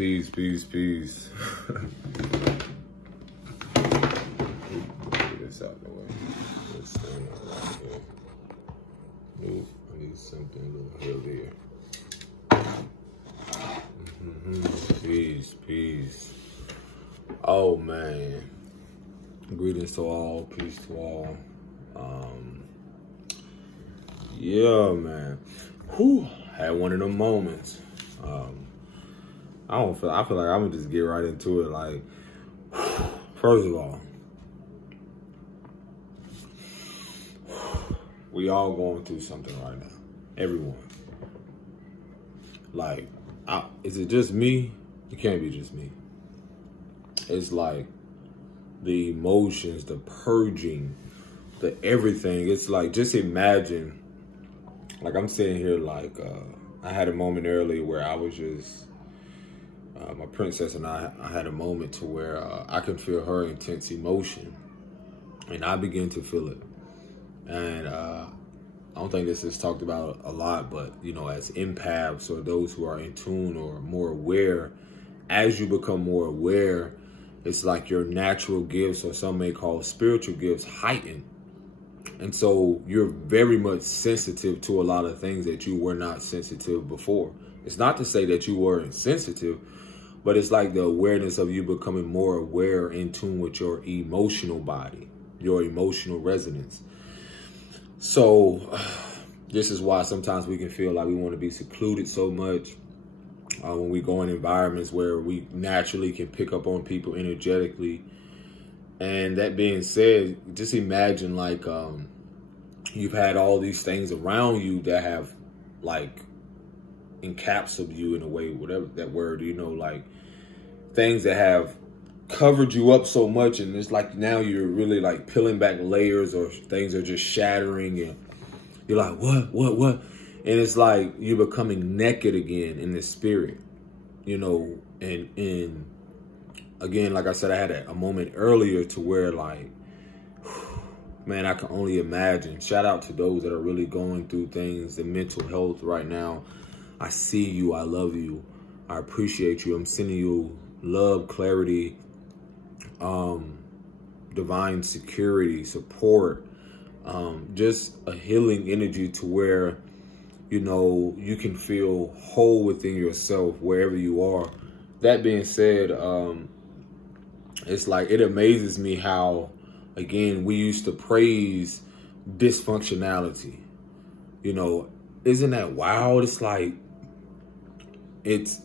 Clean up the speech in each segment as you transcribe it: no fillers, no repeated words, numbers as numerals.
Peace. Get this out the way. This thing right here. Nope, I need something a little heavier. Peace. Oh man. Greetings to all, peace to all. Yeah, man. Whew, had one of them moments. I feel like I'm gonna just get right into it. Like, first of all, we all going through something right now. Everyone. Like, is it just me? It can't be just me. It's like the emotions, the purging, the everything. It's like, just imagine, like I'm sitting here like, I had a moment earlier where I was just, my princess and I had a moment to where I can feel her intense emotion, and I begin to feel it. And I don't think this is talked about a lot, but you know, as empaths or those who are in tune or more aware, as you become more aware, it's like your natural gifts, or some may call spiritual gifts, heighten. And so you're very much sensitive to a lot of things that you were not sensitive before. It's not to say that you weren't sensitive, but it's like the awareness of you becoming more aware, in tune with your emotional body, your emotional resonance. So this is why sometimes we can feel like we want to be secluded so much when we go in environments where we naturally can pick up on people energetically. And that being said, just imagine like you've had all these things around you that have like encapsulated you in a way, whatever that word, you know, like things that have covered you up so much, and it's like now you're really like peeling back layers, or things are just shattering, and you're like, what? And it's like you're becoming naked again in the spirit, you know. And again, like I said, I had a moment earlier to where like, man, I can only imagine. Shout out to those that are really going through things in mental health right now. I see you. I love you. I appreciate you. I'm sending you love, clarity, divine security, support, just a healing energy to where, you know, you can feel whole within yourself wherever you are. That being said, it's like, it amazes me how, again, we used to praise dysfunctionality. You know, isn't that wild? It's like, it's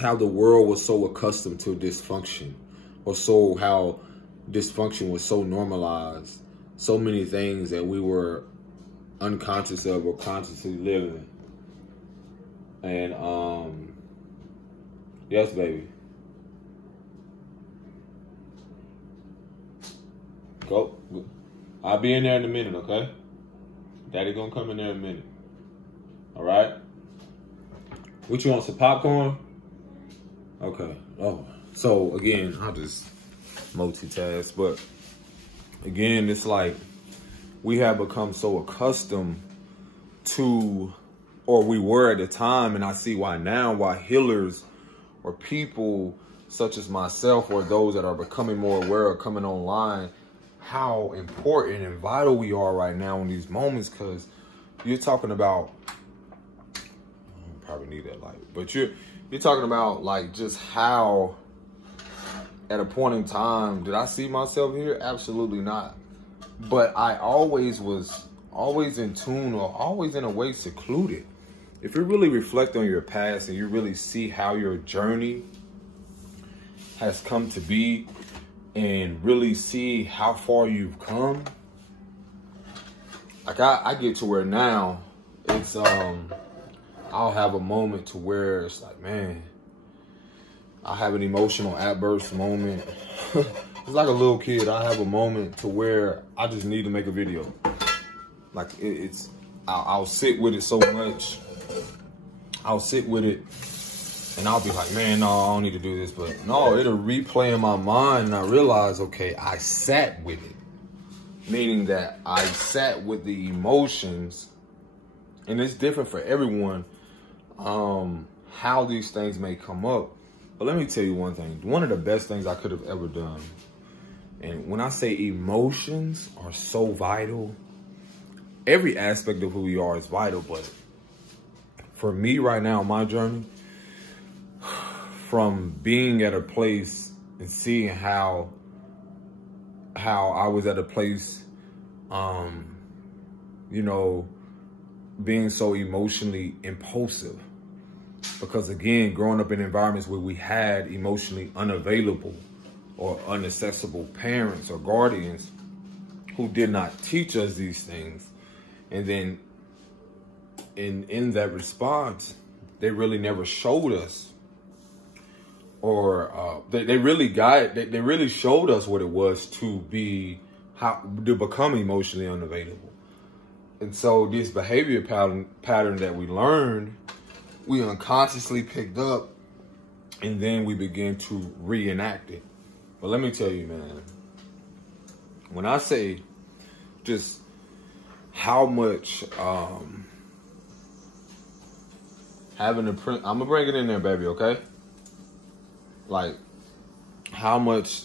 how the world was so accustomed to dysfunction, or so how dysfunction was so normalized. So many things that we were unconscious of or consciously living. And yes, baby. Go. I'll be in there in a minute, okay? Daddy gonna come in there in a minute. All right? What you want, some popcorn? Okay. Oh, so again, I'll just multitask. But again, it's like we have become so accustomed to, or we were at the time, and I see why now, why healers or people such as myself, or those that are becoming more aware or coming online, how important and vital we are right now in these moments. Because you're talking about, probably need that light, but you're talking about like just how at a point in time, did I see myself here? Absolutely not. But I always was in tune, or always in a way secluded. If you really reflect on your past and you really see how your journey has come to be, and really see how far you've come, like I get to where now it's I'll have a moment to where it's like, man, I'll have an emotional outburst moment. It's like a little kid. I have a moment to where I just need to make a video. Like I'll sit with it so much. I'll sit with it and I'll be like, man, no, I don't need to do this. But no, it'll replay in my mind, and I realize, okay, I sat with it. Meaning that I sat with the emotions, and it's different for everyone. how these things may come up. But let me tell you one thing. One of the best things I could have ever done, and when I say emotions are so vital, every aspect of who we are is vital. But for me right now, my journey, from being at a place and seeing how I was at a place, you know, being so emotionally impulsive. Because again, growing up in environments where we had emotionally unavailable or inaccessible parents or guardians who did not teach us these things. And then in that response, they really never showed us, or they really showed us what it was to become emotionally unavailable. And so this behavior pattern that we learned, we unconsciously picked up, and then we began to reenact it. But let me tell you, man, when I say just how much having a print, I'm gonna bring it in there, baby, okay? Like how much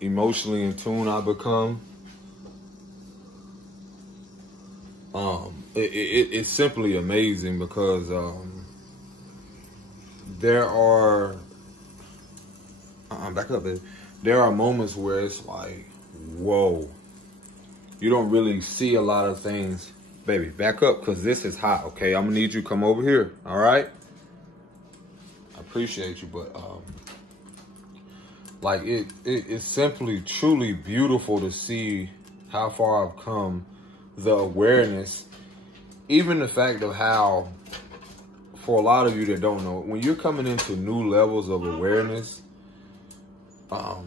emotionally in tune I become. It's simply amazing, because there are back up, baby. There are moments where it's like, whoa, you don't really see a lot of things. Baby, back up, because this is hot, okay? I'm gonna need you to come over here, all right? I appreciate you, but like it's simply truly beautiful to see how far I've come, the awareness, even the fact of how, for a lot of you that don't know, when you're coming into new levels of awareness,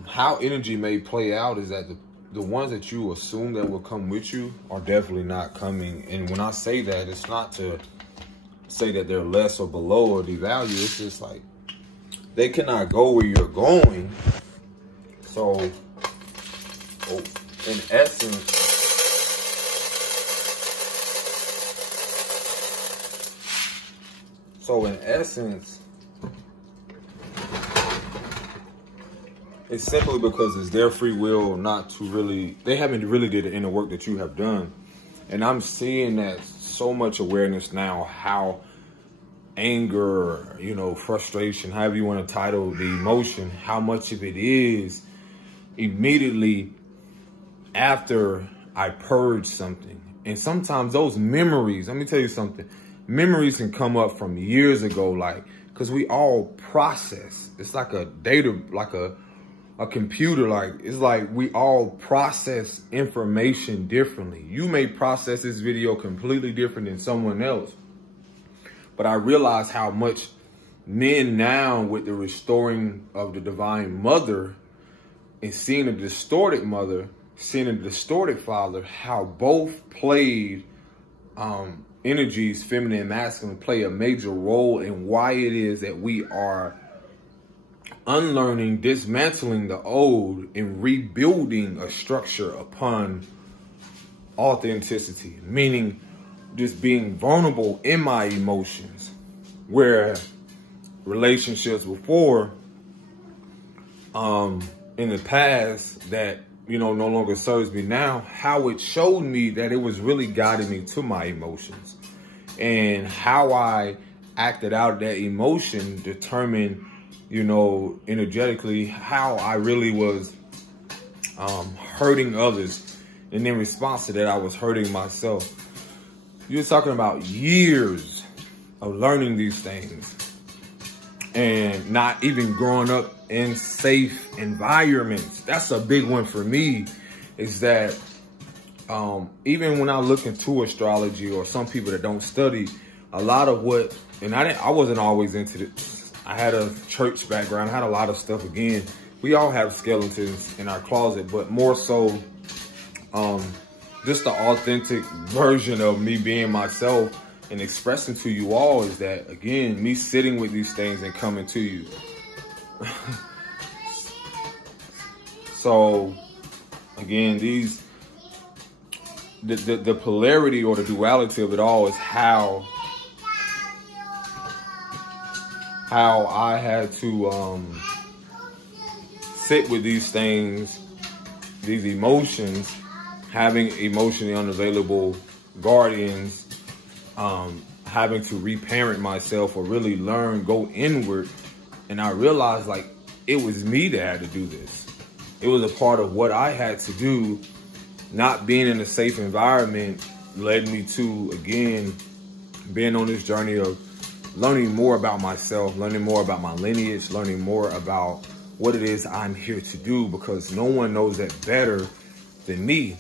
how energy may play out is that the ones that you assume that will come with you are definitely not coming. And when I say that, it's not to say that they're less or below or devalue. It's just like they cannot go where you're going. So, in essence, it's simply because it's their free will not to really, they haven't really did the inner work that you have done. And I'm seeing that so much awareness now, how anger, you know, frustration, however you want to title the emotion, how much of it is immediately after I purge something. And sometimes those memories, let me tell you something, memories can come up from years ago, like, because we all process. It's like a data, like a computer, like it's like we all process information differently. You may process this video completely different than someone else. But I realize how much men now, with the restoring of the divine mother and seeing a distorted mother, seeing a distorted father, how both played energies, feminine and masculine, play a major role in why it is that we are unlearning, dismantling the old, and rebuilding a structure upon authenticity, meaning just being vulnerable in my emotions, where relationships before, in the past that, you know, no longer serves me now, how it showed me that it was really guiding me to my emotions, and how I acted out that emotion determined, you know, energetically, how I really was hurting others. And in response to that, I was hurting myself. You're talking about years of learning these things and not even growing up in safe environments. That's a big one for me, is that even when I look into astrology, or some people that don't study, a lot of what, and I wasn't always into it. I had a church background. I had a lot of stuff. Again, we all have skeletons in our closet, but more so just the authentic version of me being myself and expressing to you all is that, again, me sitting with these things and coming to you. So, again, the polarity or the duality of it all is how how I had to sit with these things, these emotions, having emotionally unavailable guardians, having to reparent myself or really learn, go inward. And I realized like it was me that had to do this. It was a part of what I had to do. Not being in a safe environment led me to, again, being on this journey of learning more about myself, learning more about my lineage, learning more about what it is I'm here to do, because no one knows that better than me.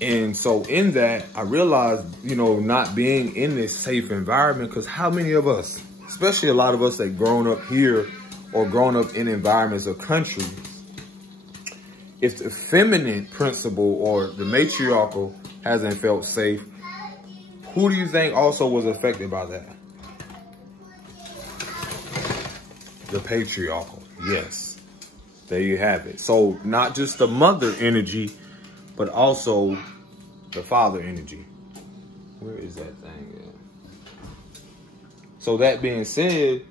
And so in that, I realized, you know, not being in this safe environment, because how many of us, especially a lot of us that grown up here or grown up in environments or countries, if the feminine principle or the matriarchal hasn't felt safe, who do you think also was affected by that? The patriarchal, yes. There you have it. So not just the mother energy, but also the father energy. Where is that thing at? So that being said,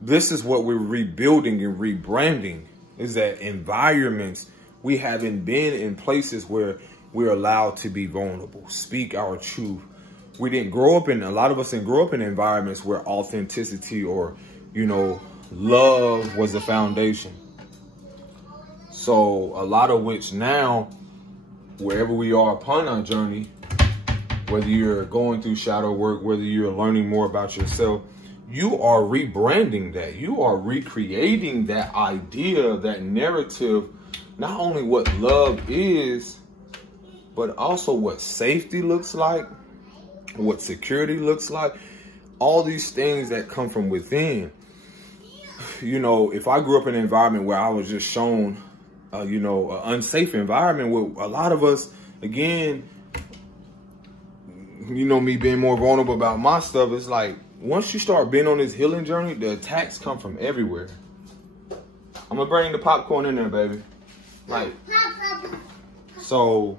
this is what we're rebuilding and rebranding, is that environments, we haven't been in places where we're allowed to be vulnerable, speak our truth. We didn't grow up in, a lot of us didn't grow up in environments where authenticity or, you know, love was the foundation. So a lot of which now, wherever we are upon our journey, whether you're going through shadow work, whether you're learning more about yourself, you are rebranding that. You are recreating that idea, that narrative, not only what love is, but also what safety looks like, what security looks like, all these things that come from within. You know, if I grew up in an environment where I was just shown, you know, an unsafe environment, where a lot of us, again, you know, me being more vulnerable about my stuff, it's like, once you start being on this healing journey, the attacks come from everywhere. I'm gonna bring the popcorn in there, baby. Like, so.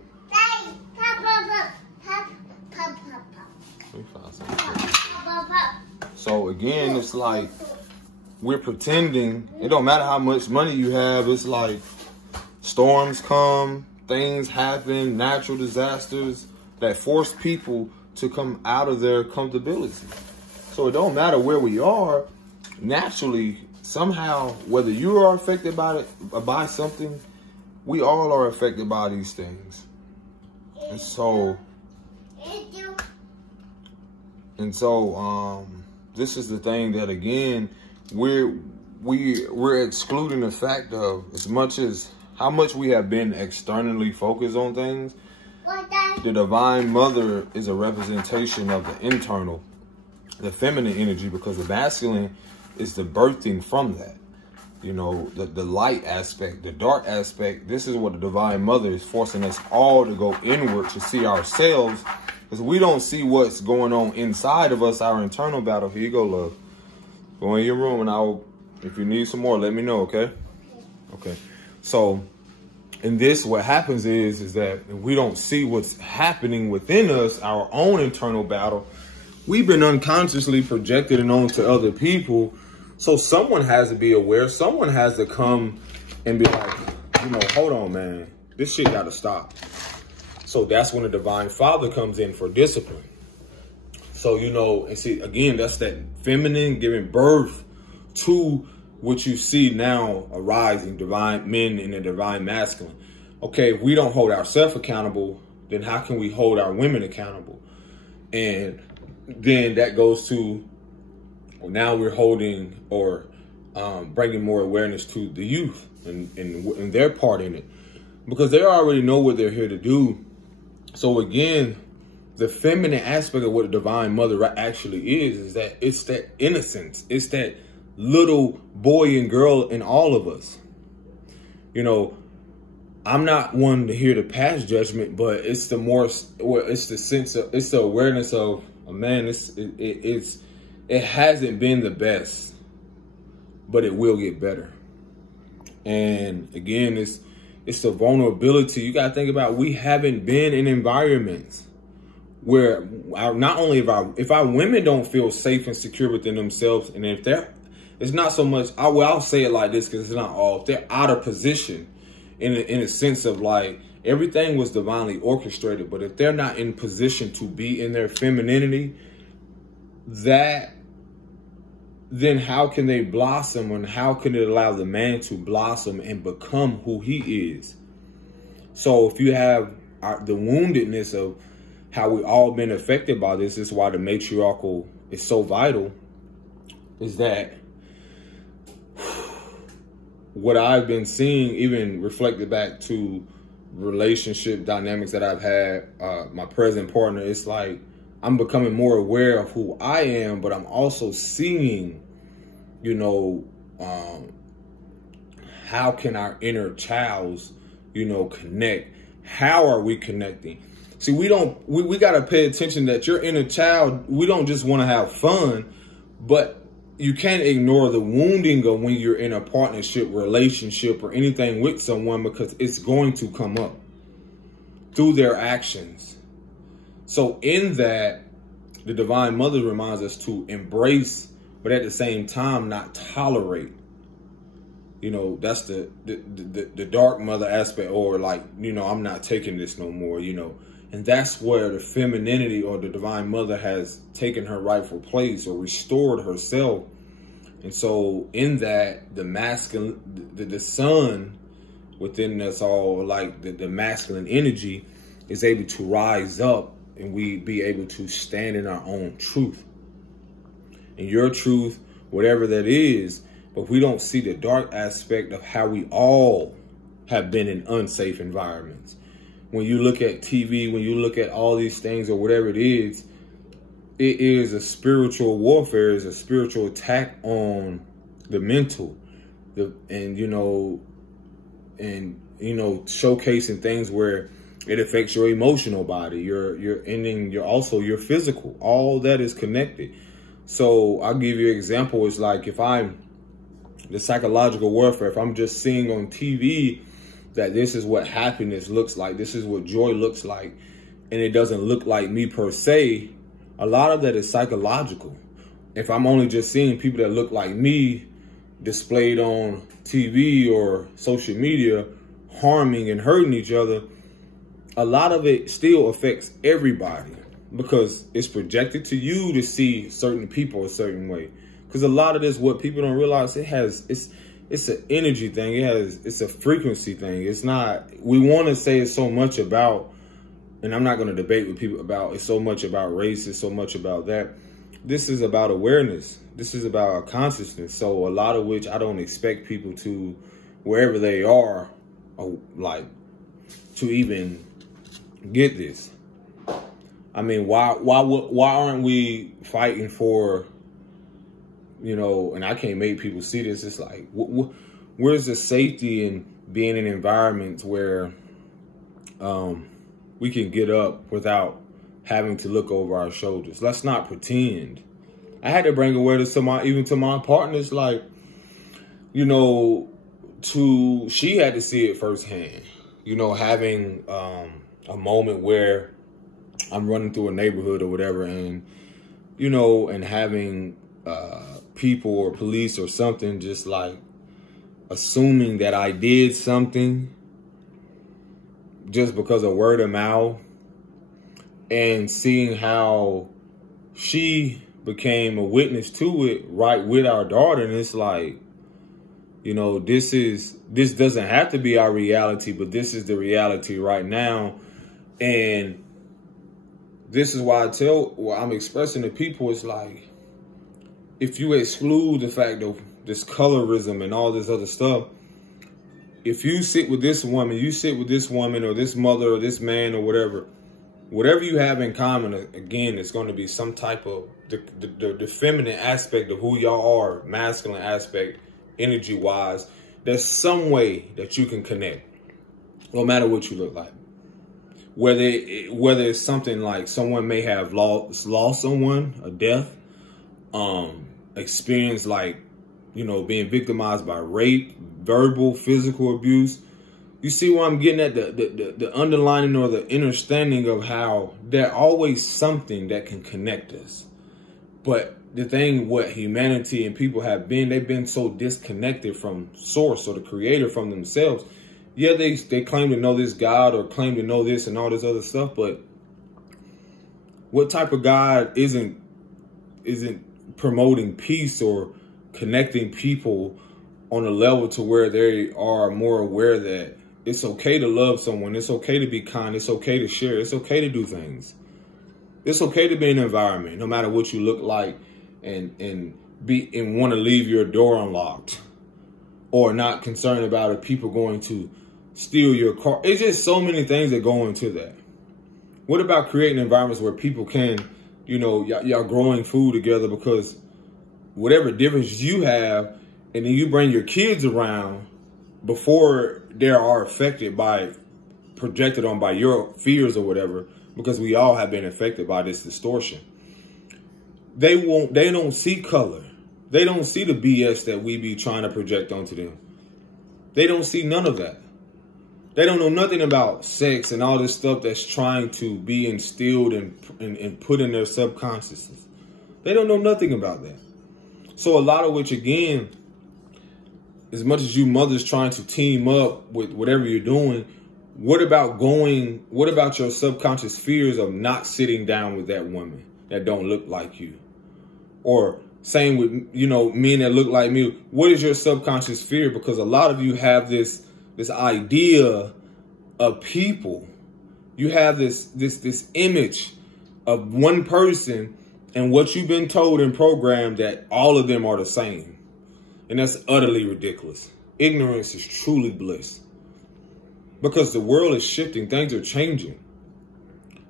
So again, it's like we're pretending. It don't matter how much money you have. It's like storms come, things happen, natural disasters that force people to come out of their comfortability. So it don't matter where we are, naturally, somehow, whether you are affected by it, or by something, we all are affected by these things. And so, this is the thing that, again, we're excluding the fact of, as much as how much we have been externally focused on things, the Divine Mother is a representation of the internal, the feminine energy, because the masculine is the birthing from that. You know, the light aspect, the dark aspect. This is what the Divine Mother is forcing us all to go inward to see ourselves, because we don't see what's going on inside of us, our internal battle. Here you go, love. Go in your room, and if you need some more, let me know, okay? Okay. So, in this, what happens is that if we don't see what's happening within us, our own internal battle, we've been unconsciously projected it onto other people. So someone has to be aware. Someone has to come and be like, you know, hold on, man. This shit got to stop. So that's when the Divine Father comes in for discipline. So, you know, and see, again, that's that feminine giving birth to what you see now arising, divine men and the divine masculine. Okay, if we don't hold ourselves accountable, then how can we hold our women accountable? And then that goes to, well, now we're holding or bringing more awareness to the youth and their part in it, because they already know what they're here to do. So again, the feminine aspect of what a Divine Mother actually is that it's that innocence. It's that little boy and girl in all of us. You know, I'm not one to hear the past judgment, but it's the more, it's the sense of, it's the awareness of, oh man, it hasn't been the best, but it will get better. And again, it's the vulnerability. You got to think about, we haven't been in environments where not only if our women don't feel safe and secure within themselves, and if they're, it's not so much, I'll say it like this because it's not all, if they're out of position in a sense of like everything was divinely orchestrated, but if they're not in position to be in their femininity, then how can they blossom, and how can it allow the man to blossom and become who he is? So if you have the woundedness of how we all been affected by this is why the matriarchal is so vital, is that what I've been seeing, even reflected back to relationship dynamics that I've had, my present partner, it's like I'm becoming more aware of who I am, but I'm also seeing, you know, how can our inner childs, you know, connect? How are we connecting? See, we got to pay attention that your inner child, we don't just want to have fun, but you can't ignore the wounding of when you're in a partnership, relationship, or anything with someone, because it's going to come up through their actions. So in that, the Divine Mother reminds us to embrace, but at the same time, not tolerate. You know, that's the dark mother aspect, or like, you know, I'm not taking this no more, you know. And that's where the femininity or the Divine Mother has taken her rightful place or restored herself. And so in that, the masculine, the sun within us all, like the masculine energy, is able to rise up, and we be able to stand in our own truth. And your truth, whatever that is, but we don't see the dark aspect of how we all have been in unsafe environments. When you look at TV, when you look at all these things or whatever it is a spiritual warfare, is a spiritual attack on the mental, and showcasing things where it affects your emotional body, your also your physical. All that is connected. So I'll give you an example. It's like if I'm the psychological warfare, if I'm just seeing on TV that this is what happiness looks like, this is what joy looks like, and it doesn't look like me per se, a lot of that is psychological. If I'm only just seeing people that look like me displayed on TV or social media harming and hurting each other, a lot of it still affects everybody, because it's projected to you to see certain people a certain way. Because a lot of this, what people don't realize, it's an energy thing. It's a frequency thing. It's not, we want to say it's so much about, and I'm not going to debate with people about, it's so much about race, it's so much about that. This is about awareness. This is about consciousness. So a lot of which I don't expect people to, wherever they are, like, to even get this. I mean, why aren't we fighting for, you know, and I can't make people see this. It's like, where's the safety in being in environments where we can get up without having to look over our shoulders? Let's not pretend. I had to bring awareness to my partners, like, you know, she had to see it firsthand, you know, having a moment where I'm running through a neighborhood or whatever, and, you know, and having people or police or something just like assuming that I did something just because of word of mouth, and seeing how she became a witness to it right with our daughter. And it's like, you know, this doesn't have to be our reality, but this is the reality right now. And this is why I'm expressing to people, it's like, if you exclude the fact of this colorism and all this other stuff, if you sit with this woman, or this mother or this man or whatever you have in common, again, it's going to be some type of the feminine aspect of who y'all are, masculine aspect, energy-wise. There's some way that you can connect, no matter what you look like. Whether it's something like someone may have lost someone, a death, experience like, you know, being victimized by rape, verbal, physical abuse, You see where I'm getting at? The underlining or the understanding of how there's always something that can connect us. But the thing, what humanity and people have been, they've been so disconnected from source or the creator, from themselves. Yeah, they claim to know this God or claim to know this and all this other stuff, but what type of God isn't promoting peace or connecting people on a level to where they are more aware that it's okay to love someone, it's okay to be kind, it's okay to share, it's okay to do things. It's okay to be in an environment, no matter what you look like, and want to leave your door unlocked, or not concerned about if people going to steal your car. It's just so many things that go into that. What about creating environments where people can, you know, y'all growing food together, because whatever difference you have, and then you bring your kids around before they are affected by, projected on by your fears or whatever, because we all have been affected by this distortion. They don't see color. They don't see the BS that we be trying to project onto them. They don't see none of that. They don't know nothing about sex and all this stuff that's trying to be instilled and put in their subconsciousness. They don't know nothing about that. So a lot of which, again, as much as you mothers trying to team up with whatever you're doing, what about your subconscious fears of not sitting down with that woman that don't look like you? Or same with, you know, men that look like me. What is your subconscious fear? Because a lot of you have this idea of people. You have this image of one person and what you've been told and programmed that all of them are the same. And that's utterly ridiculous. Ignorance is truly bliss. Because the world is shifting. Things are changing.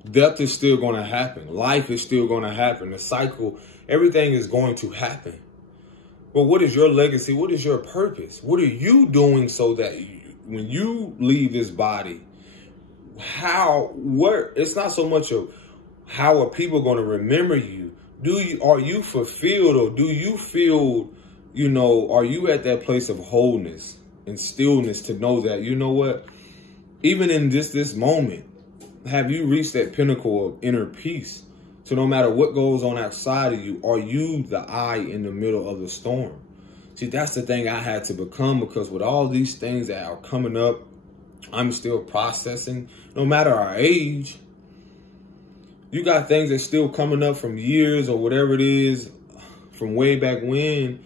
Death is still going to happen. Life is still going to happen. The cycle, everything is going to happen. But what is your legacy? What is your purpose? What are you doing so that when you leave this body, it's not so much of how are people going to remember you? Are you fulfilled, or do you feel, you know, are you at that place of wholeness and stillness to know that, you know what, even in this moment, have you reached that pinnacle of inner peace? So no matter what goes on outside of you, are you the eye in the middle of the storm? See, that's the thing I had to become, because with all these things that are coming up, I'm still processing. No matter our age, you got things that's still coming up from years or whatever it is, from way back when.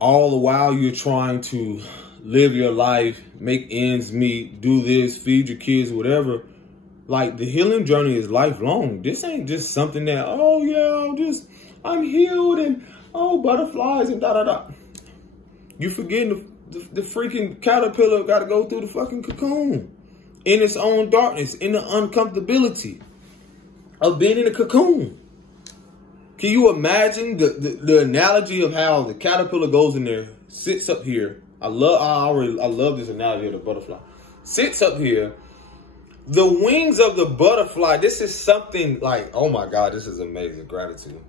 All the while you're trying to live your life, make ends meet, do this, feed your kids, whatever. Like, the healing journey is lifelong. This ain't just something that, oh yeah, I'm healed and, oh, butterflies and da-da-da. You forgetting the freaking caterpillar got to go through the fucking cocoon in its own darkness, in the uncomfortability of being in a cocoon. Can you imagine the analogy of how the caterpillar goes in there, sits up here? I love this analogy of the butterfly. Sits up here. The wings of the butterfly, this is something like, oh my God, this is amazing. Gratitude.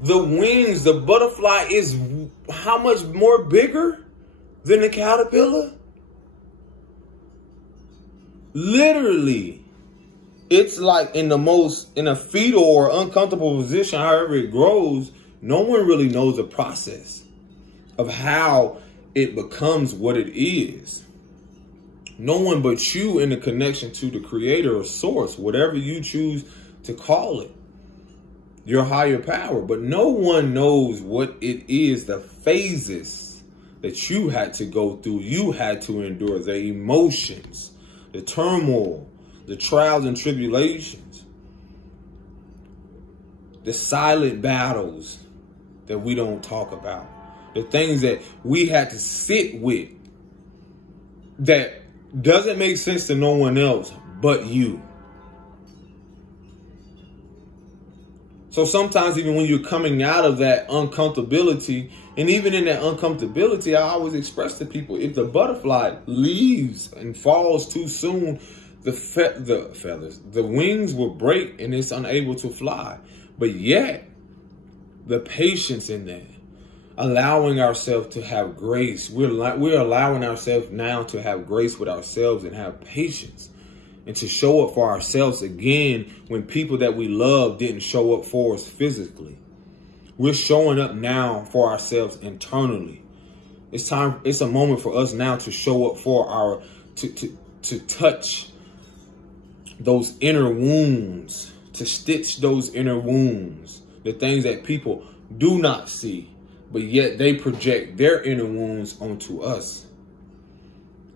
The wings, the butterfly is how much more bigger than the caterpillar? Literally. It's like in a fetal or uncomfortable position, however it grows, no one really knows the process of how it becomes what it is. No one but you in the connection to the creator or source, whatever you choose to call it, your higher power. But no one knows what it is, the phases that you had to go through, you had to endure, the emotions, the turmoil, the trials and tribulations, the silent battles that we don't talk about, the things that we had to sit with that doesn't make sense to no one else but you. So sometimes even when you're coming out of that uncomfortability, and even in that uncomfortability, I always express to people, if the butterfly leaves and falls too soon, the wings will break and it's unable to fly. But yet, the patience in that, allowing ourselves to have grace. We're allowing ourselves now to have grace with ourselves and have patience and to show up for ourselves again when people that we love didn't show up for us physically. We're showing up now for ourselves internally. It's time. It's a moment for us now to show up for our, to touch those inner wounds, to stitch those inner wounds, the things that people do not see, but yet they project their inner wounds onto us.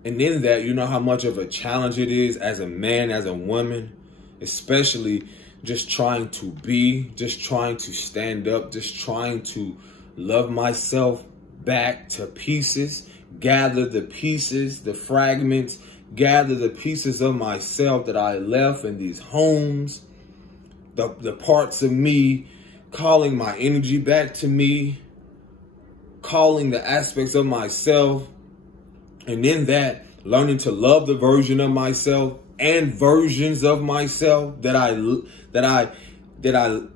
And in that, you know how much of a challenge it is as a man, as a woman, especially just trying to be, just trying to stand up, just trying to love myself back to pieces, gather the pieces, the fragments, gather the pieces of myself that I left in these homes, the parts of me, calling my energy back to me, calling the aspects of myself, and in that, learning to love the version of myself and versions of myself that I didn't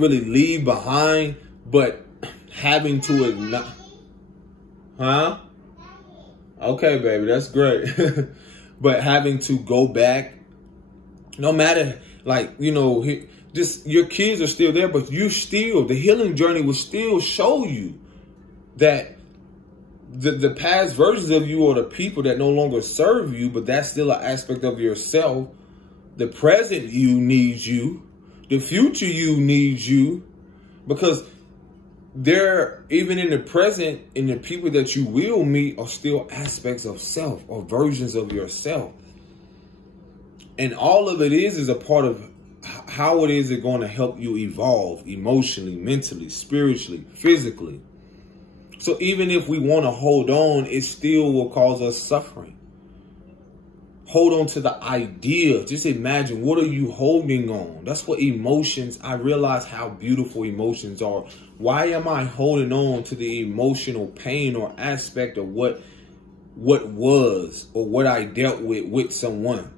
really leave behind, but having to acknowledge. Huh? Okay, baby, that's great. But having to go back, no matter, like, you know, just your kids are still there, but you still, the healing journey will still show you that the past versions of you are the people that no longer serve you, but that's still an aspect of yourself. The present you needs you. The future you needs you. Because there, even in the present, in the people that you will meet are still aspects of self or versions of yourself. And all of it is a part of how it is going to help you evolve emotionally, mentally, spiritually, physically. So even if we want to hold on, it still will cause us suffering. Hold on to the idea. Just imagine, what are you holding on? That's what emotions, I realize how beautiful emotions are. Why am I holding on to the emotional pain or aspect of what was or what I dealt with someone?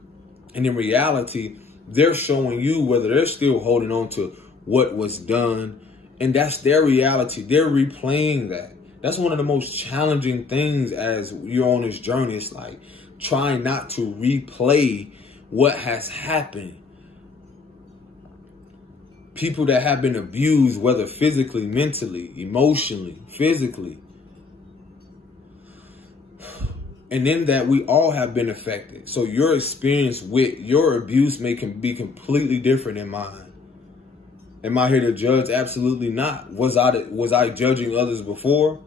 And in reality, they're showing you whether they're still holding on to what was done. And that's their reality. They're replaying that. That's one of the most challenging things as you're on this journey. It's like trying not to replay what has happened. People that have been abused, whether physically, mentally, emotionally, physically. And in that, we all have been affected. So your experience with your abuse can be completely different than mine. Am I here to judge? Absolutely not. Was I judging others before?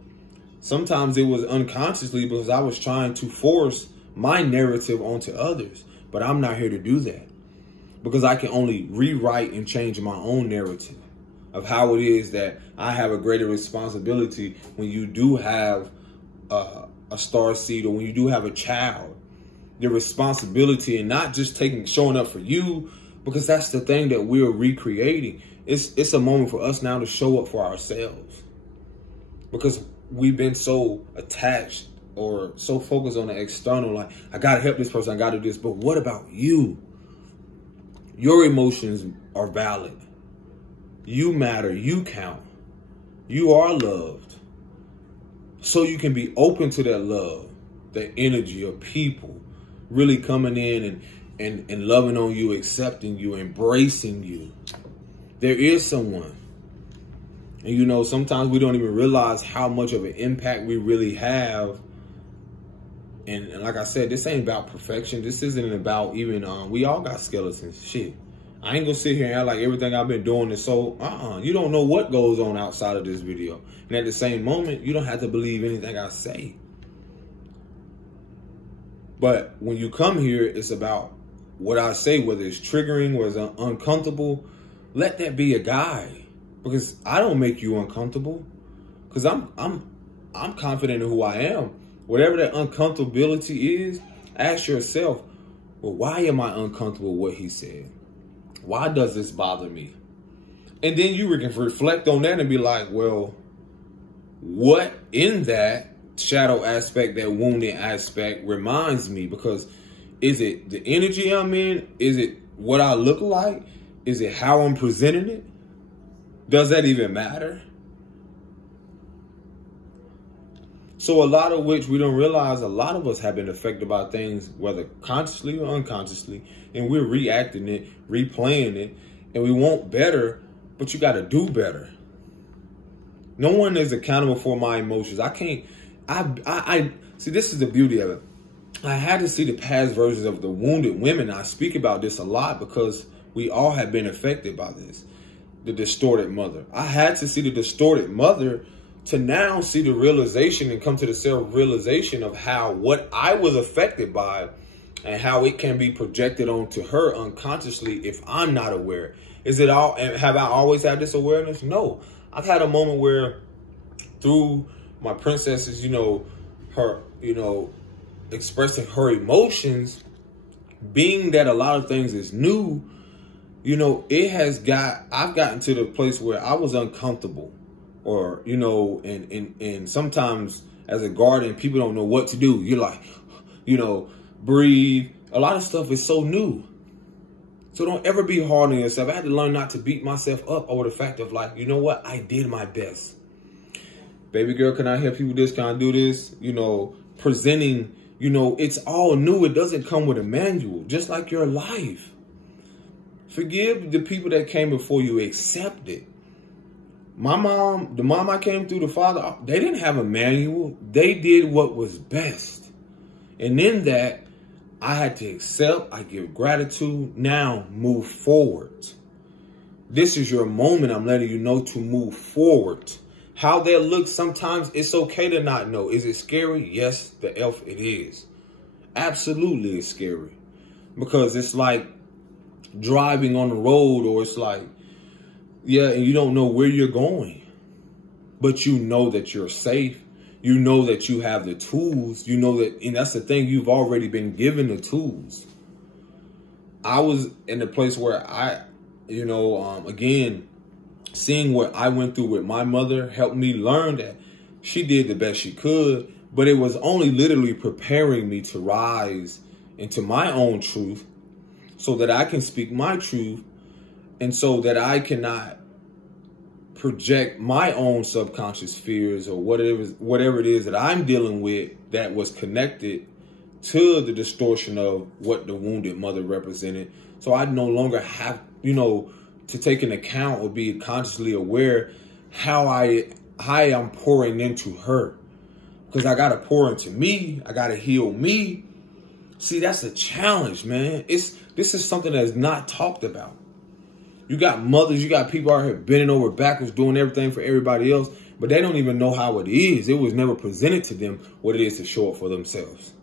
Sometimes it was unconsciously because I was trying to force my narrative onto others. But I'm not here to do that. Because I can only rewrite and change my own narrative of how it is that I have a greater responsibility when you do have a star seed or when you do have a child. Your responsibility and not just showing up for you, because that's the thing that we're recreating. It's a moment for us now to show up for ourselves. Because we've been so attached or so focused on the external, like, I got to help this person, I got to do this. But what about you? Your emotions are valid. You matter. You count. You are loved. So you can be open to that love, the energy of people really coming in and loving on you, accepting you, embracing you. There is someone. And, you know, sometimes we don't even realize how much of an impact we really have. And like I said, this ain't about perfection. This isn't about even, we all got skeletons. Shit. I ain't gonna sit here and act like everything I've been doing is so, you don't know what goes on outside of this video. And at the same moment, you don't have to believe anything I say. But when you come here, it's about what I say, whether it's triggering, whether it's uncomfortable. Let that be a guide. Because I don't make you uncomfortable. Because I'm confident in who I am. Whatever that uncomfortability is, ask yourself, well, why am I uncomfortable with what he said? Why does this bother me? And then you can reflect on that and be like, well, what in that shadow aspect, that wounded aspect reminds me? Because is it the energy I'm in? Is it what I look like? Is it how I'm presenting it? Does that even matter? So a lot of which we don't realize, a lot of us have been affected by things, whether consciously or unconsciously, and we're reacting it, replaying it, and we want better, but you got to do better. No one is accountable for my emotions. I can't, I see, this is the beauty of it. I had to see the past versions of the wounded women. I speak about this a lot because we all have been affected by this, the distorted mother. I had to see the distorted mother to now see the realization and come to the self-realization of how what I was affected by and how it can be projected onto her unconsciously if I'm not aware. Is it all, and have I always had this awareness? No. I've had a moment where through my princesses, her, expressing her emotions, being that a lot of things is new, I've gotten to the place where I was uncomfortable. Or, and sometimes as a guardian, people don't know what to do. You're like, breathe. A lot of stuff is so new. So don't ever be hard on yourself. I had to learn not to beat myself up over the fact of like, you know what? I did my best. Baby girl, can I help you with this? Can I do this? Presenting, it's all new. It doesn't come with a manual, just like your life. Forgive the people that came before you. Accept it. My mom, the mom I came through, the father, they didn't have a manual. They did what was best. And in that, I had to accept, I give gratitude. Now move forward. This is your moment. I'm letting you know to move forward. How that looks, sometimes it's okay to not know. Is it scary? Yes, the F it is. Absolutely it's scary. Because it's like driving on the road, or it's like, yeah, and you don't know where you're going, but you know that you're safe. You know that you have the tools. You know that, and that's the thing, you've already been given the tools. I was in a place where I, again, seeing what I went through with my mother helped me learn that she did the best she could, but it was only literally preparing me to rise into my own truth so that I can speak my truth. And so that I cannot project my own subconscious fears or whatever it is that I'm dealing with that was connected to the distortion of what the wounded mother represented. So I no longer have, to take an account or be consciously aware how I'm pouring into her. Because I got to pour into me. I got to heal me. See, that's a challenge, man. This is something that's not talked about. You got mothers, you got people out here bending over backwards, doing everything for everybody else, but they don't even know how it is. It was never presented to them what it is to show up for themselves.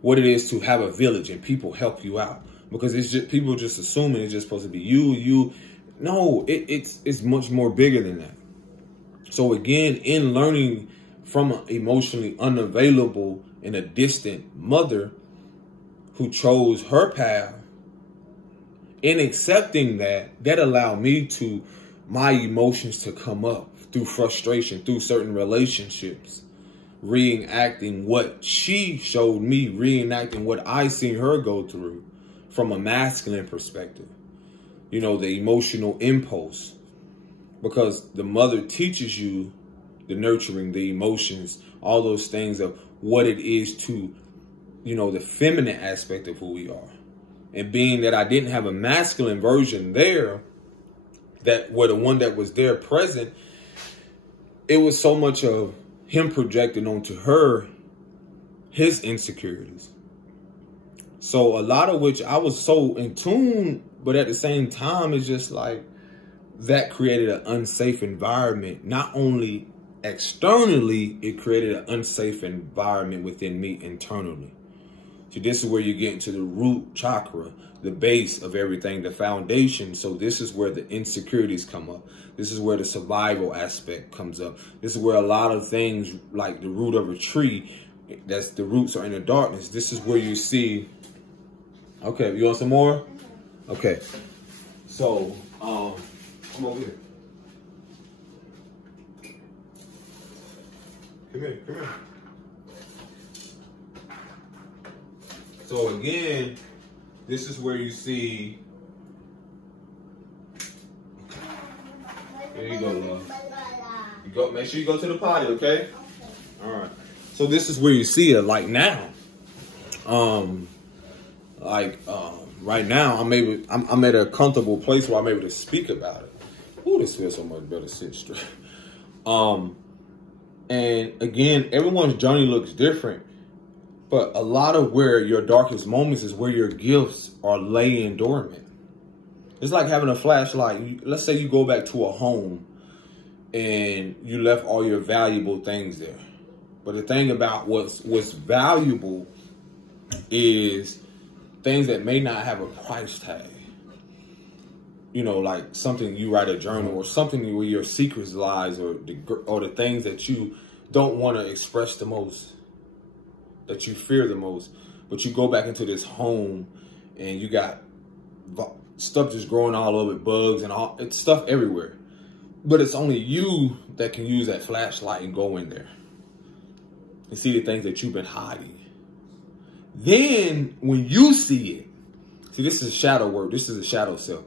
What it is to have a village and people help you out. Because it's just, people just assuming it's just supposed to be you. No, it's much more bigger than that. So again, in learning from an emotionally unavailable and a distant mother who chose her path, in accepting that allowed me to, my emotions to come up through frustration, through certain relationships, reenacting what she showed me, reenacting what I seen her go through from a masculine perspective. The emotional impulse, because the mother teaches you the nurturing, the emotions, all those things of what it is to, the feminine aspect of who we are. And being that I didn't have a masculine version there, that were the one that was there present, it was so much of him projecting onto her his insecurities. So a lot of which I was so in tune, but at the same time, it's just like that created an unsafe environment. Not only externally, it created an unsafe environment within me internally. So this is where you get into the root chakra, the base of everything, the foundation. So this is where the insecurities come up. This is where the survival aspect comes up. This is where a lot of things, like the root of a tree, that's the roots are in the darkness. This is where you see, okay, you want some more? Okay. So, come over here. Come here. So again, this is where you see. There you go, love. Make sure you go to the potty, okay? All right. So this is where you see it like now. Right now I'm at a comfortable place where I'm able to speak about it. Ooh, this feels so much better sit straight. And again, everyone's journey looks different, but a lot of where your darkest moments is where your gifts are laying dormant. It's like having a flashlight. Let's say you go back to a home and you left all your valuable things there. But the thing about what's valuable is things that may not have a price tag. You know, like something you write a journal or something where your secrets lies, or the things that you don't want to express the most, that you fear the most. But you go back into this home and you got stuff just growing all over, bugs and all, it's stuff everywhere. But it's only you that can use that flashlight and go in there and see the things that you've been hiding. Then when you see it, see, this is shadow work. This is a shadow self.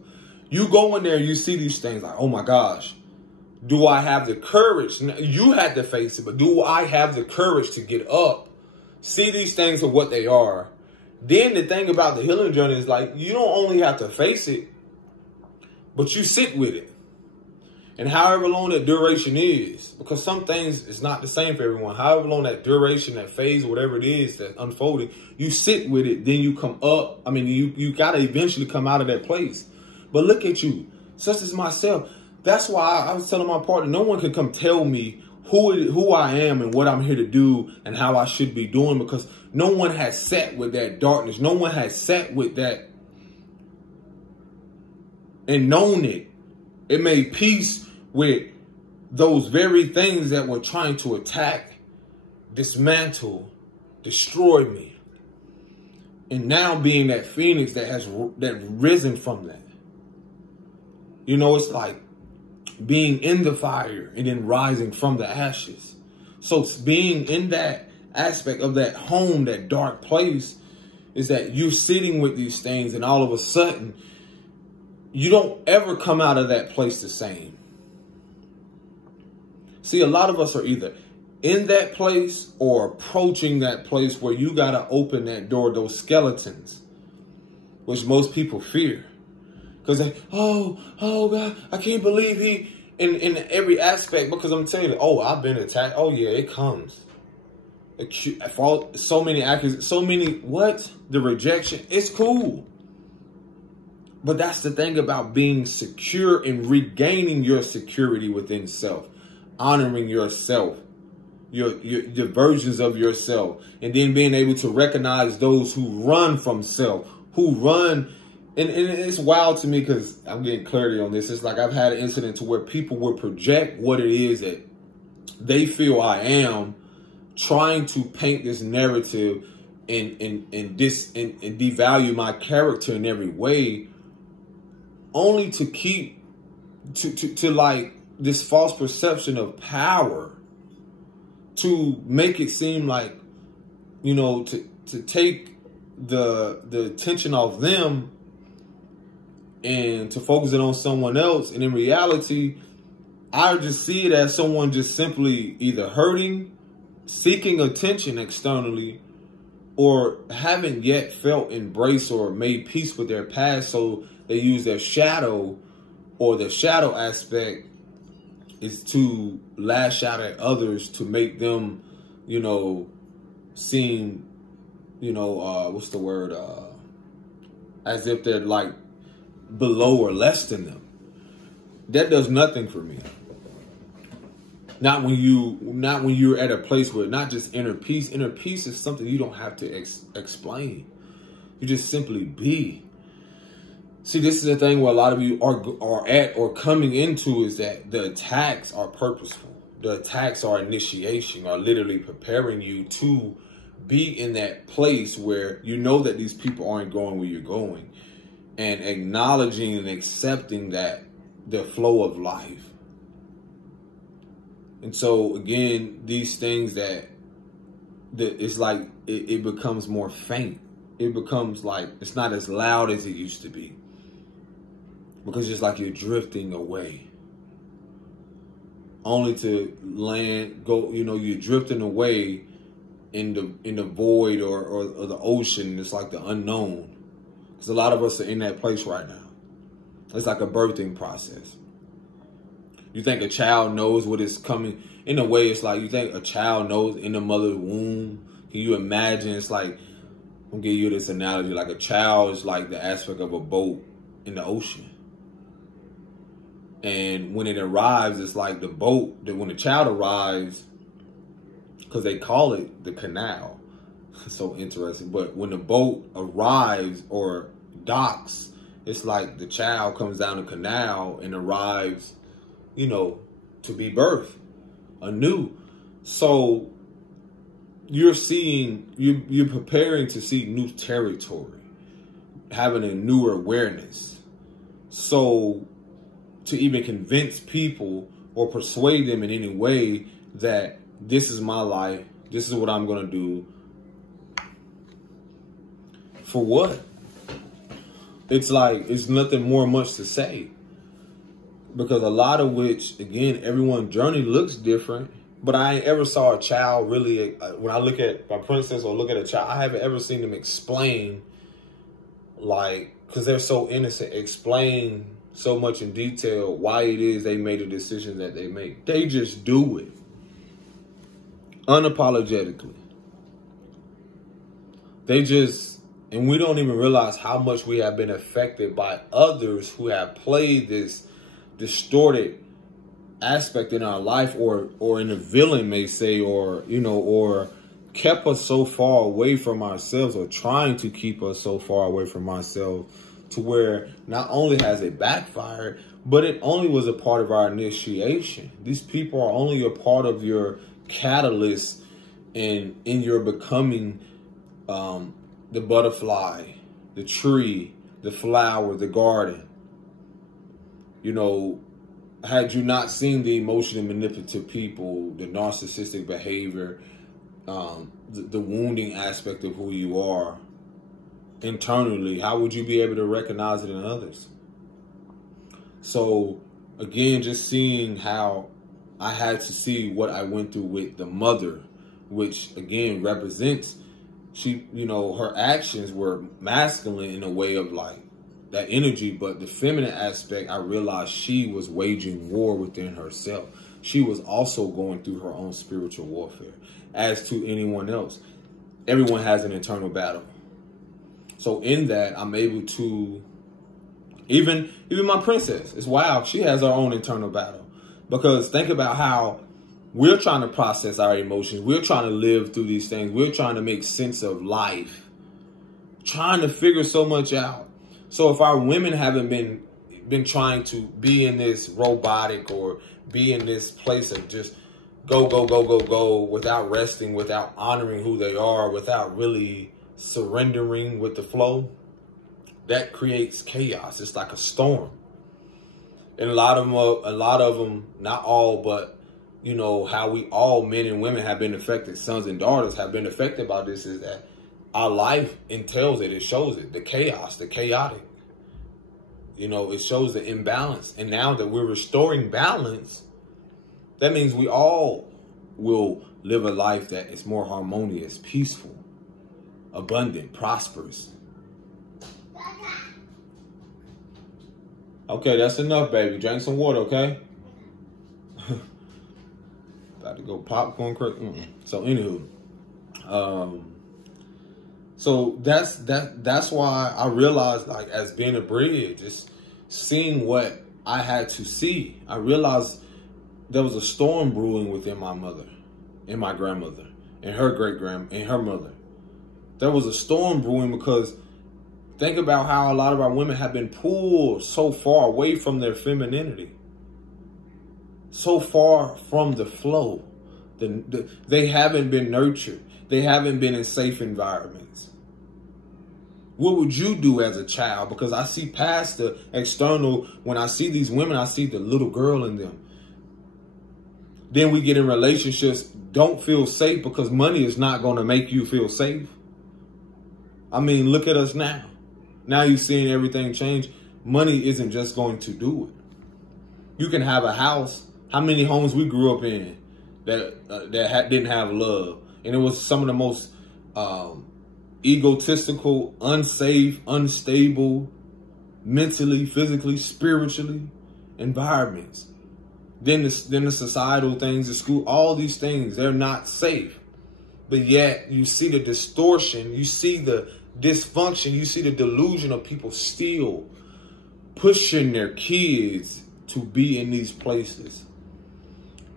You go in there and you see these things like, oh my gosh, do I have the courage? You had to face it, but do I have the courage to get up, see these things for what they are? Then the thing about the healing journey is like, you don't only have to face it, but you sit with it. And however long that duration is, because some things it's not the same for everyone. However long that duration, that phase, whatever it is that unfolded, you sit with it, then you come up. I mean, you got to eventually come out of that place. But look at you, such as myself. That's why I was telling my partner, no one can come tell me who I am and what I'm here to do and how I should be doing, because no one has sat with that darkness. No one has sat with that and known it. It made peace with those very things that were trying to attack, dismantle, destroy me. And now being that phoenix that has risen from that. You know, it's like being in the fire and then rising from the ashes. So being in that aspect of that home, that dark place, is that you're sitting with these things and all of a sudden you don't ever come out of that place the same. See, a lot of us are either in that place or approaching that place where you got to open that door, those skeletons, which most people fear. Because they, oh God, I can't believe he, in every aspect, because I'm telling you, oh, I've been attacked. Oh yeah, it comes. So many accusations, so many, what? The rejection, it's cool. But that's the thing about being secure and regaining your security within self, honoring yourself, your versions of yourself, and then being able to recognize those who run from self, who run. And it's wild to me because I'm getting clarity on this. It's like I've had an incident to where people will project what it is that they feel I am, trying to paint this narrative and devalue my character in every way, only to keep to like this false perception of power, to make it seem like, you know, to take the attention off them and to focus it on someone else. And in reality, I just see it as someone just simply either hurting, seeking attention externally, or haven't yet felt embrace or made peace with their past. So they use their shadow, or the shadow aspect is to lash out at others to make them, you know, seem, you know, what's the word? As if they're like below or less than them. That does nothing for me. Not when you're at a place where not just inner peace. Inner peace is something you don't have to explain. You just simply be. See, this is the thing where a lot of you are at or coming into, is that the attacks are purposeful. The attacks are initiation, are literally preparing you to be in that place where you know that these people aren't going where you're going, and acknowledging and accepting that the flow of life. And so again, these things that it's like it becomes more faint. It becomes like it's not as loud as it used to be, because it's like you're drifting away, only to land, go, you know, you're drifting away in the void or the ocean. It's like the unknown. Because a lot of us are in that place right now. It's like a birthing process. You think a child knows what is coming? In a way, it's like you think a child knows in the mother's womb. Can you imagine? It's like, I'm giving you this analogy, like a child is like the aspect of a boat in the ocean. And when it arrives, it's like the boat, that when the child arrives, because they call it the canal. So interesting. But when the boat arrives or docks, it's like the child comes down the canal and arrives, you know, to be birthed anew. So you're seeing, you're preparing to see new territory, having a newer awareness. So to even convince people or persuade them in any way that this is my life, this is what I'm going to do, for what? It's like, it's nothing more much to say. Because a lot of which, again, everyone's journey looks different. But I ain't ever saw a child really, when I look at my princess or look at a child, I haven't ever seen them explain, like, because they're so innocent, explain so much in detail why it is they made the decision that they make. They just do it. Unapologetically. They just, and we don't even realize how much we have been affected by others who have played this distorted aspect in our life, or in a villain may say, or, you know, or kept us so far away from ourselves, or trying to keep us so far away from ourselves, to where not only has it backfired, but it only was a part of our initiation. These people are only a part of your catalyst in your becoming the butterfly, the tree, the flower, the garden. You know, had you not seen the emotionally manipulative people, the narcissistic behavior, the wounding aspect of who you are internally, how would you be able to recognize it in others? So, again, just seeing how I had to see what I went through with the mother, which, again, represents, she, you know, her actions were masculine in a way of like that energy, but the feminine aspect, I realized she was waging war within herself. She was also going through her own spiritual warfare, as to anyone else. Everyone has an internal battle. So in that, I'm able to, even my princess, it's wild. She has her own internal battle. Because think about how we're trying to process our emotions. We're trying to live through these things. We're trying to make sense of life. Trying to figure so much out. So if our women haven't been trying to be in this robotic or be in this place of just go, go, go, go, go, without resting, without honoring who they are, without really surrendering with the flow, that creates chaos. It's like a storm. And a lot of them, not all, but, you know, how we all, men and women, have been affected, sons and daughters have been affected by this, is that our life entails it. It shows it. The chaos, the chaotic. You know, it shows the imbalance. And now that we're restoring balance, that means we all will live a life that is more harmonious, peaceful, abundant, prosperous. Okay, that's enough, baby. Drink some water, okay? About to go popcorn crazy. So, anywho. So that's why I realized, like, as being a bridge, just seeing what I had to see. I realized there was a storm brewing within my mother and my grandmother and her and her mother. There was a storm brewing because think about how a lot of our women have been pulled so far away from their femininity, so far from the flow. They haven't been nurtured. They haven't been in safe environments. What would you do as a child? Because I see past the external. When I see these women, I see the little girl in them. Then we get in relationships, don't feel safe because money is not going to make you feel safe. I mean, look at us now. Now you're seeing everything change. Money isn't just going to do it. You can have a house. How many homes we grew up in that didn't have love? And it was some of the most egotistical, unsafe, unstable, mentally, physically, spiritually environments. Then the societal things, the school, all these things, they're not safe. But yet you see the distortion, you see the dysfunction, you see the delusion of people still pushing their kids to be in these places,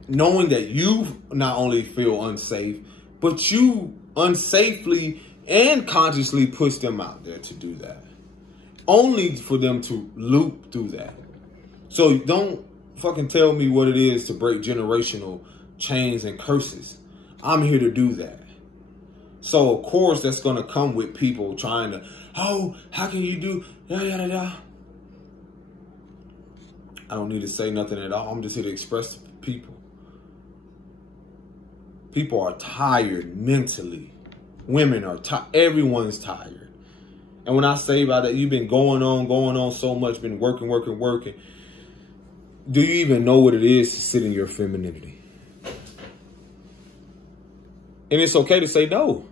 knowing that you not only feel unsafe, but you unsafely and consciously push them out there to do that, only for them to loop through that. So don't fucking tell me what it is to break generational chains and curses. I'm here to do that. So of course that's going to come with people trying to, oh, how can you do yada yada yada. I don't need to say nothing at all. I'm just here to express to people. People are tired mentally. Women are tired. Everyone's tired. And when I say about that, you've been going on so much, been working. Do you even know what it is to sit in your femininity? And it's okay to say no,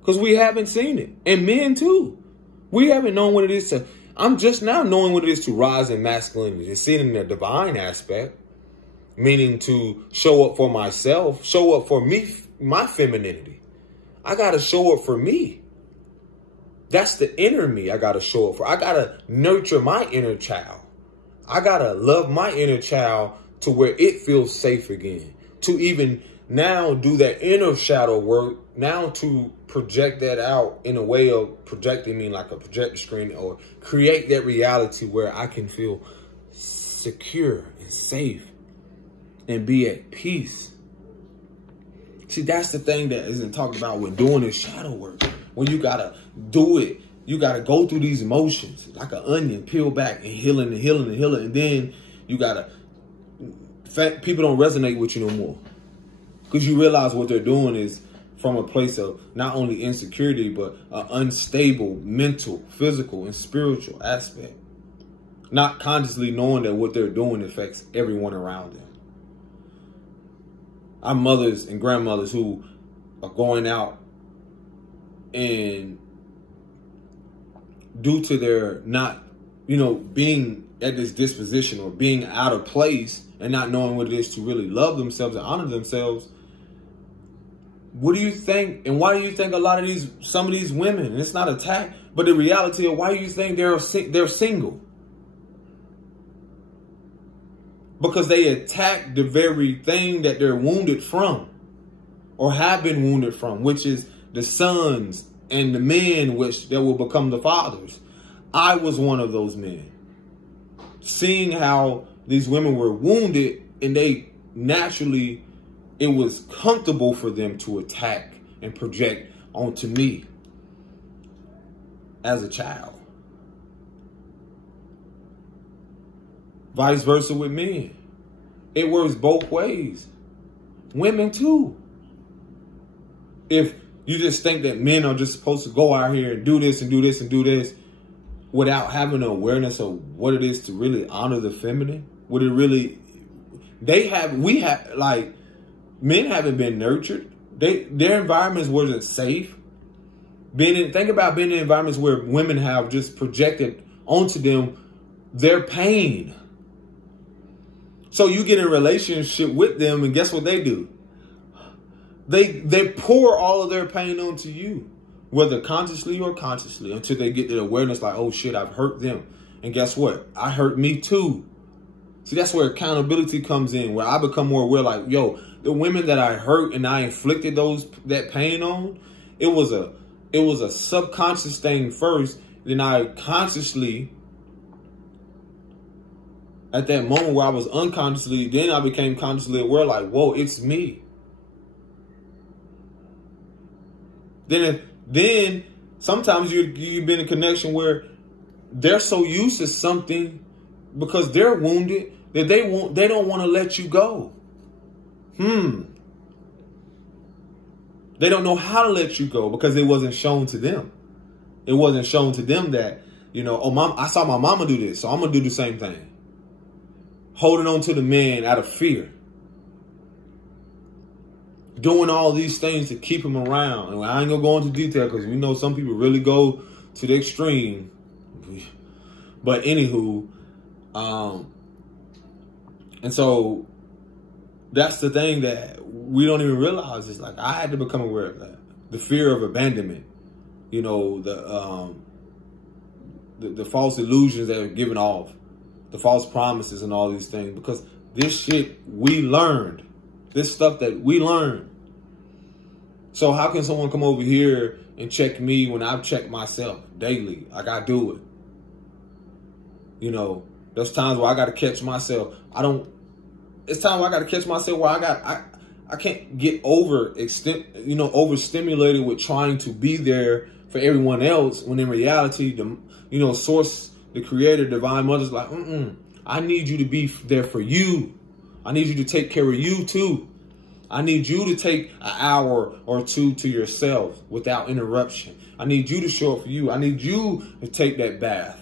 because we haven't seen it. And men too. We haven't known what it is to, I'm just now knowing what it is to rise in masculinity and see it in the divine aspect, meaning to show up for myself, show up for me, my femininity. I got to show up for me. That's the inner me I got to show up for. I got to nurture my inner child. I got to love my inner child to where it feels safe again. To even now do that inner shadow work, now to project that out in a way of projecting me like a projector screen, or create that reality where I can feel secure and safe and be at peace. See, that's the thing that isn't talked about when doing this shadow work. When you got to do it, you got to go through these motions like an onion, peel back and healing and healing and healing. And then you got to, people don't resonate with you no more. Because you realize what they're doing is from a place of not only insecurity, but an unstable mental, physical, and spiritual aspect. Not consciously knowing that what they're doing affects everyone around them. Our mothers and grandmothers who are going out and due to their not, being at this disposition or being out of place and not knowing what it is to really love themselves and honor themselves. What do you think? And why do you think a lot of some of these women, and it's not attack, but the reality of why do you think they're single? Because they attack the very thing that they're wounded from or have been wounded from, which is the sons and the men that will become the fathers. I was one of those men. Seeing how these women were wounded and they naturally, it was comfortable for them to attack and project onto me as a child. Vice versa with men. It works both ways. Women too. If you just think that men are just supposed to go out here and do this and do this and do this without having an awareness of what it is to really honor the feminine, what it really, men haven't been nurtured. Their environments wasn't safe. Think about being in environments where women have just projected onto them their pain. So you get in a relationship with them and guess what they do? They pour all of their pain onto you, whether consciously or consciously, until they get the awareness like, oh shit, I've hurt them. And guess what? I hurt me too. See, that's where accountability comes in, where I become more aware like, yo, the women that I hurt and I inflicted that pain on, it was a subconscious thing first. Then I consciously, at that moment where I was unconsciously, then I became consciously aware like, whoa, it's me. Then sometimes you've been in a connection where they're so used to something because they're wounded that they don't want to let you go. They don't know how to let you go because it wasn't shown to them. It wasn't shown to them that, oh, mom, I saw my mama do this, so I'm going to do the same thing. Holding on to the man out of fear. doing all these things to keep him around. And I ain't gonna go into detail because we know some people really go to the extreme. But anywho, and so that's the thing that we don't even realize. Is like I had to become aware of that. The fear of abandonment, you know, the false illusions that are given off, the false promises and all these things, because this shit we learned, this stuff that we learned. So how can someone come over here and check me when I've checked myself daily? Like I do it. You know, there's times where I got to catch myself. It's times where I got to catch myself where I can't get overstimulated with trying to be there for everyone else, when in reality, the source, the creator, divine mother's like, I need you to be there for you. I need you to take care of you too. I need you to take an hour or two to yourself without interruption. I need you to show up for you. I need you to take that bath.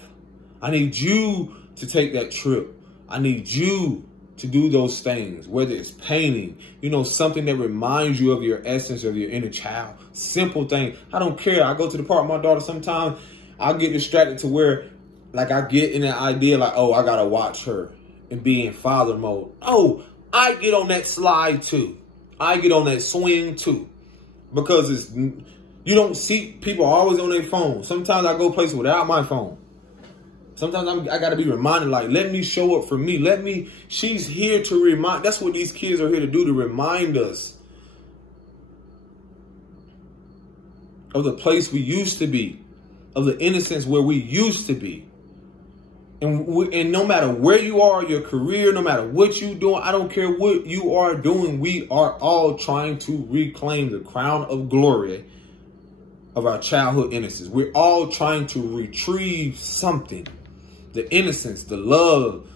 I need you to take that trip. I need you to do those things, whether it's painting, something that reminds you of your essence, of your inner child. Simple thing. I don't care. I go to the park with my daughter sometimes. I'll get distracted to where, like, I get in that idea like, oh, I got to watch her and be in father mode. Oh, I get on that slide too. I get on that swing too. Because you don't see people always on their phone. Sometimes I go places without my phone. Sometimes I got to be reminded, like, let me show up for me. She's here to remind. That's what these kids are here to do, to remind us of the place we used to be, of the innocence where we used to be. And no matter where you are, your career, no matter what you're doing, I don't care what you are doing, we are all trying to reclaim the crown of glory of our childhood innocence. We're all trying to retrieve something. The innocence, the love.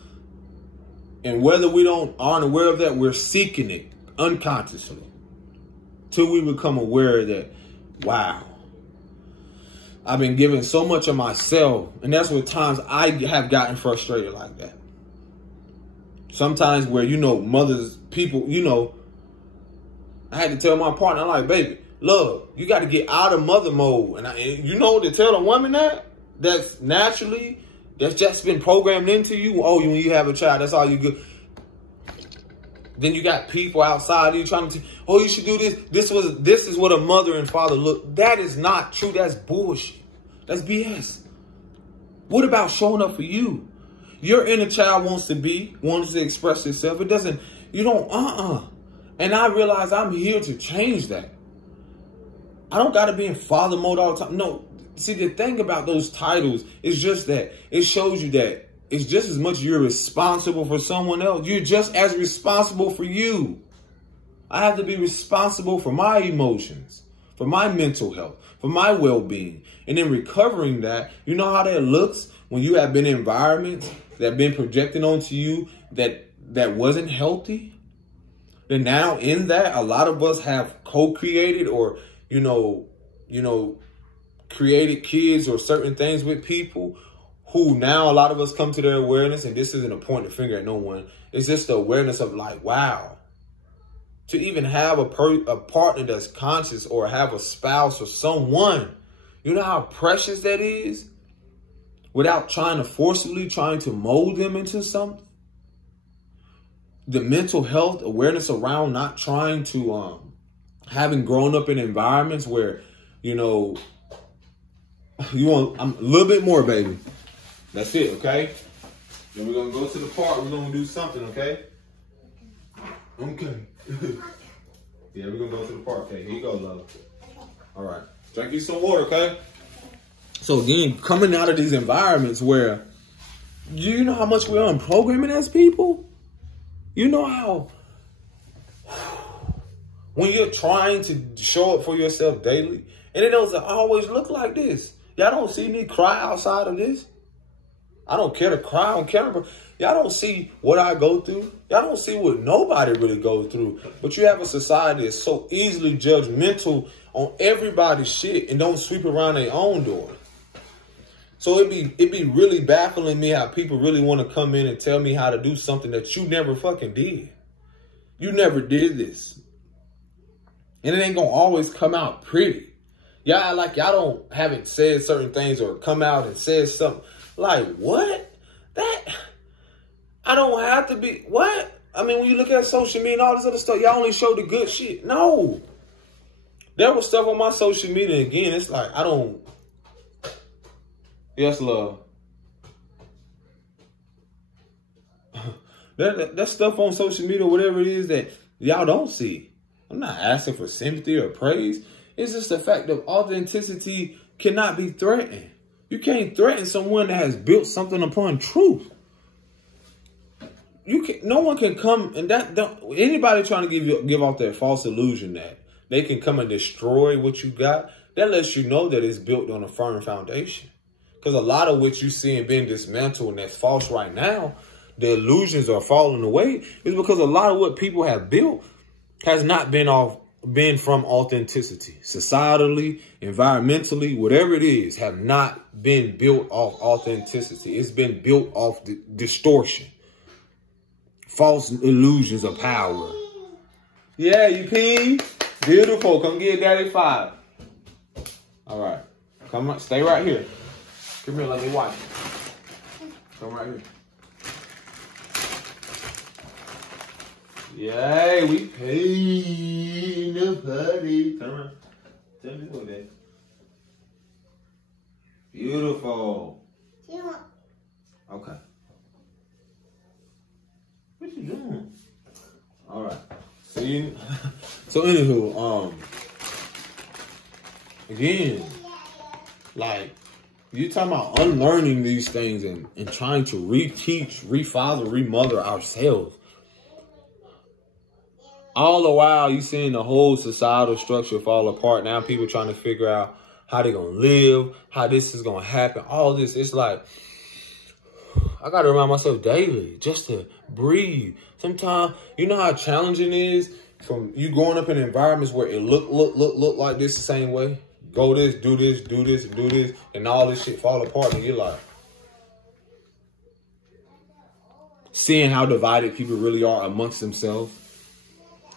And whether we aren't aware of that, we're seeking it unconsciously. Till we become aware that, wow, I've been giving so much of myself. And that's what times I have gotten frustrated like that. Sometimes where, mothers, people, I had to tell my partner, I'm like, baby, look, you got to get out of mother mode. And to tell a woman that's just been programmed into you. Oh, when you have a child, that's all you good. Then you got people outside you trying to, oh, you should do this. This is what a mother and father look. That is not true. That's bullshit. That's BS. What about showing up for you? Your inner child wants to express itself. It doesn't, And I realize I'm here to change that. I don't got to be in father mode all the time. No. See, the thing about those titles is just that it shows you that it's just as much you're responsible for someone else. You're just as responsible for you. I have to be responsible for my emotions, for my mental health, for my well-being. And in recovering that, you know how that looks when you have been in environments that have been projected onto you that wasn't healthy? And now in that, a lot of us have co-created or, created kids or certain things with people who now a lot of us come to their awareness, and this isn't a point to finger at no one. It's just the awareness of like, wow, to even have a partner that's conscious or have a spouse or someone, you know how precious that is without forcibly trying to mold them into something. The mental health awareness around not trying to, having grown up in environments where, I'm a little bit more, baby. That's it, okay? Then we're going to go to the park. We're going to do something, okay? Okay. Yeah, we're going to go to the park. Okay, here you go, love. All right. Drink you some water, okay? So, again, coming out of these environments where, you know how much we're unprogramming as people? You know how when you're trying to show up for yourself daily, and it doesn't always look like this. Y'all don't see me cry outside of this. I don't care to cry on camera. Y'all don't see what I go through. Y'all don't see what nobody really goes through. But you have a society that's so easily judgmental on everybody's shit and don't sweep around their own door. So it'd be really baffling me how people really want to come in and tell me how to do something that you never fucking did. You never did this. And it ain't gonna always come out pretty. Y'all like y'all haven't said certain things or come out and said something. Like, what? That I don't have to be what? I mean, when you look at social media and all this other stuff, y'all only show the good shit. No. There was stuff on my social media, and again, it's like I don't. Yes, love. That stuff on social media, whatever it is that y'all don't see. I'm not asking for sympathy or praise. It's just the fact that authenticity cannot be threatened. You can't threaten someone that has built something upon truth. No one can come and anybody trying to give off that false illusion that they can come and destroy what you got. That lets you know that it's built on a firm foundation. Because a lot of what you see and being dismantled and that's false right now, the illusions are falling away, is because a lot of what people have built has not been from authenticity. Societally, environmentally, whatever it is, have not been built off authenticity. It's been built off distortion. False illusions of power. Yeah, you pee. Beautiful. Come get Daddy 5. All right. Come on. Stay right here. Come here. Let me watch you. Come right here. Yay, we pee in the party. Turn around. Tell me what that. Beautiful. Yeah. Okay. What you doing? All right. See? So anywho, again, like you talking about unlearning these things and trying to reteach, refather, remother ourselves. All the while you seeing the whole societal structure fall apart. Now people trying to figure out how they're going to live, how this is going to happen. All this, it's like, I got to remind myself daily just to breathe. Sometimes, you know how challenging it is from you growing up in environments where it look like this the same way? Go this, do this, do this, and do this, and all this shit fall apart, and you're like, seeing how divided people really are amongst themselves.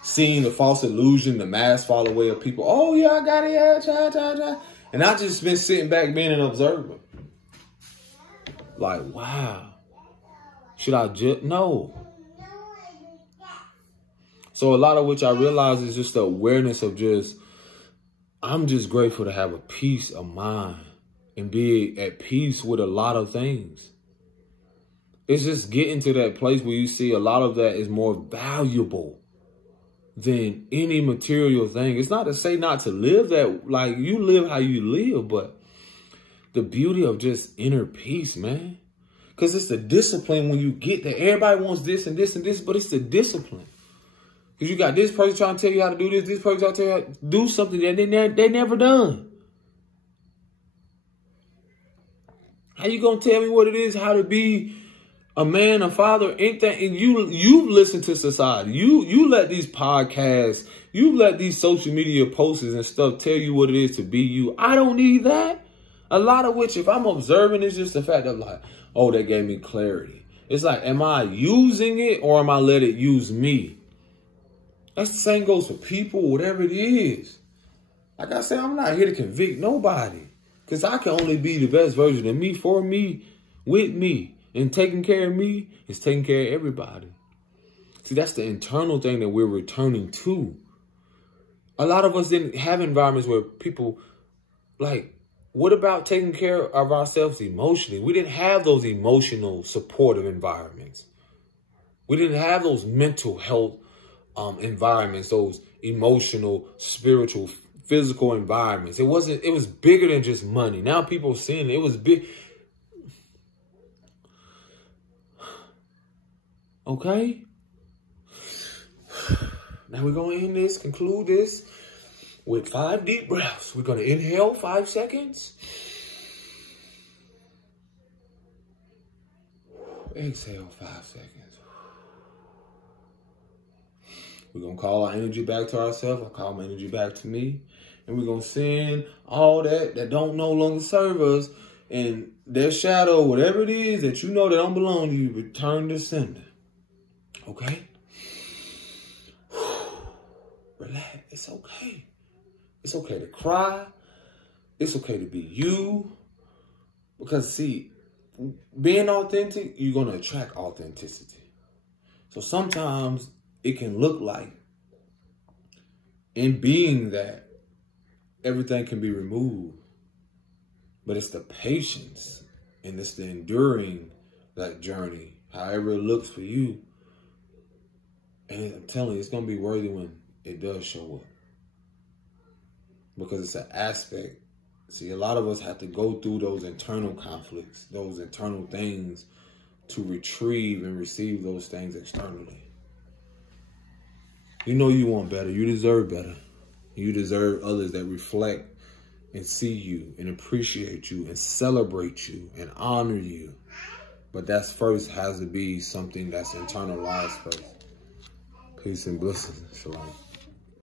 Seeing the false illusion, the mask fall away of people. Oh, yeah, I got it. Yeah, try. And I just been sitting back being an observer. Like, wow. Should I just? No. So a lot of which I realize is just the awareness of I'm just grateful to have a peace of mind and be at peace with a lot of things. It's just getting to that place where you see a lot of that is more valuable than any material thing. It's not to say not to live that, like you live how you live, but the beauty of just inner peace, man. Because it's the discipline when you get there. Everybody wants this and this and this, but it's the discipline. Because you got this person trying to tell you how to do this person trying to tell you how to do something that they never done. How you going to tell me what it is, how to be a man, a father, anything? And you've listened to society. You let these podcasts, you let these social media posts and stuff tell you what it is to be you. I don't need that. A lot of which, if I'm observing, it's just the fact of like, oh, that gave me clarity. It's like, am I using it or am I let it use me? That's the same goes for people, whatever it is. Like I said, I'm not here to convict nobody. Because I can only be the best version of me, for me, with me. And taking care of me is taking care of everybody. See, that's the internal thing that we're returning to. A lot of us didn't have environments where people, like, what about taking care of ourselves emotionally? We didn't have those emotional, supportive environments. We didn't have those mental health environments, those emotional, spiritual, physical environments. It was bigger than just money. Now people are seeing it was big. Okay. Now we're going to end this, conclude this with 5 deep breaths. We're going to inhale 5 seconds. Exhale 5 seconds. We're going to call our energy back to ourselves. I'll call my energy back to me. And we're going to send all that don't no longer serve us and their shadow, whatever it is that you know that don't belong to you, return to sender. Okay? Relax. it's okay. It's okay to cry. It's okay to be you. Because see, being authentic, you're going to attract authenticity. So sometimes it can look like, in being that, everything can be removed. But it's the patience and it's the enduring that journey, however it looks for you. And I'm telling you, it's going to be worthy when it does show up. Because it's an aspect. See, a lot of us have to go through those internal conflicts, those internal things to retrieve and receive those things externally. You know you want better. You deserve better. You deserve others that reflect and see you and appreciate you and celebrate you and honor you. But that's first has to be something that's internalized first. Peace and blessings. Shalom.